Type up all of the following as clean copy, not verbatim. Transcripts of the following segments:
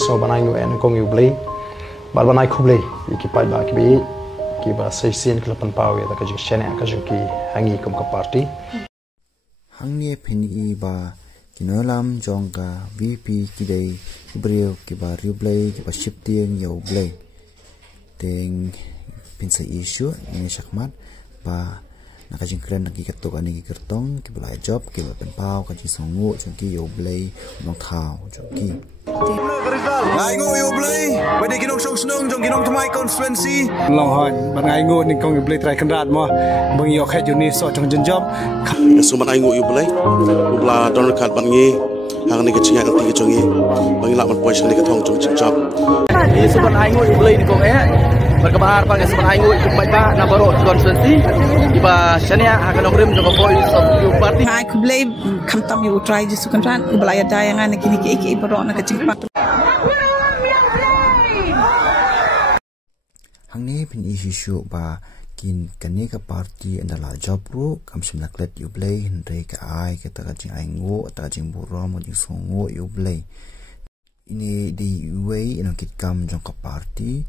so banai nu en kong yu blei bal banai khublei ki pai ba ki bi ki ba sai sin klapan pau ya ka jing chene ka jing ki hangi kum ka party hangnie pheni ba kinolam jongka VP ki dei brio ki ba riu blei ki ba shiptieng yo blei teng pinsa issue ni sakmat ba nakajing kren nagi katok ani ki kertong ki belai job ki ba pen pau ka jing songu jongki yo blei nong thau jongki ngai ngo yo blei ba de kinong song snong jong kinong thmai constituency long hoi ban ngai ngo ni kong yo blei trai kan rat mo bang yo khet yo ni so jong jin job so ban ngai ngo yo blei ubla don khat ban ngi hang ni ka chinga ka ti ka chongi bang la ban poi ni ka thong jong jin job ni so ban ngai ngo yo blei ni kong berkabar pada sebenarnya ingut baik bah nak baru konstitusi tiba shania akan ngirim juga voice of you party ngai kublai kamtam you try jisu kan ran belaya dayangan kini ke baru nak cingpak hangni pin issue ba kin kani ka party andala job ru kam simnaklet you blei hindai ka ai ka ta jing aingo ta jing buro mo jing songo you blei ini di way ino kit kam jong ka party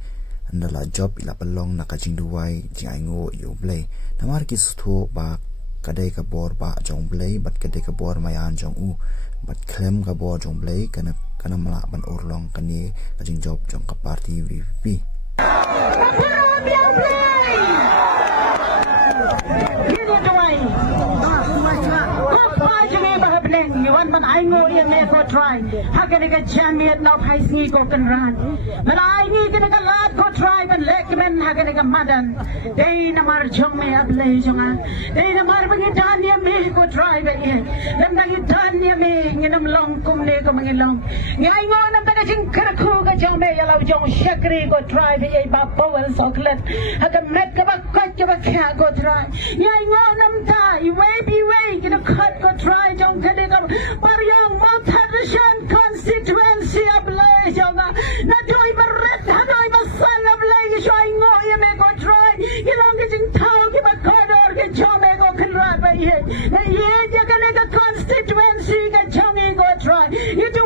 andala job ila pelong na kajing duai jing aingo yo blei namar ki stho ba kadai ka bor ba jong blei bat kadai ka bor mayan jong u bat klem ka bor jong blei kana mala ban orlong kani kajing job jong ka party VP But I know you may go try. How can I get champion of high sneak or can run? But I need to get a lot go try and lekman how can I get madam? They na marchong me up lejunga. They na marbang danya me go try but yet. Them na danya me in them long kum ne kum long. Ngai ngo nam ta jing karaku ga jong me yalo jong shakri go try but yet ba powel chocolate. How can met ka ba cut ka ba kya go try. Ngai ngo nam ta you way get a cut go try jong ka Maryang Montadishan constituency of Lejonga. Nadoy Barret, Hadoy Basan of Lejoy, no, you may go try. You don't get in town, give a corridor, get Jome go can ride by here. And yet you're going to the constituency, get Johnny go try. You do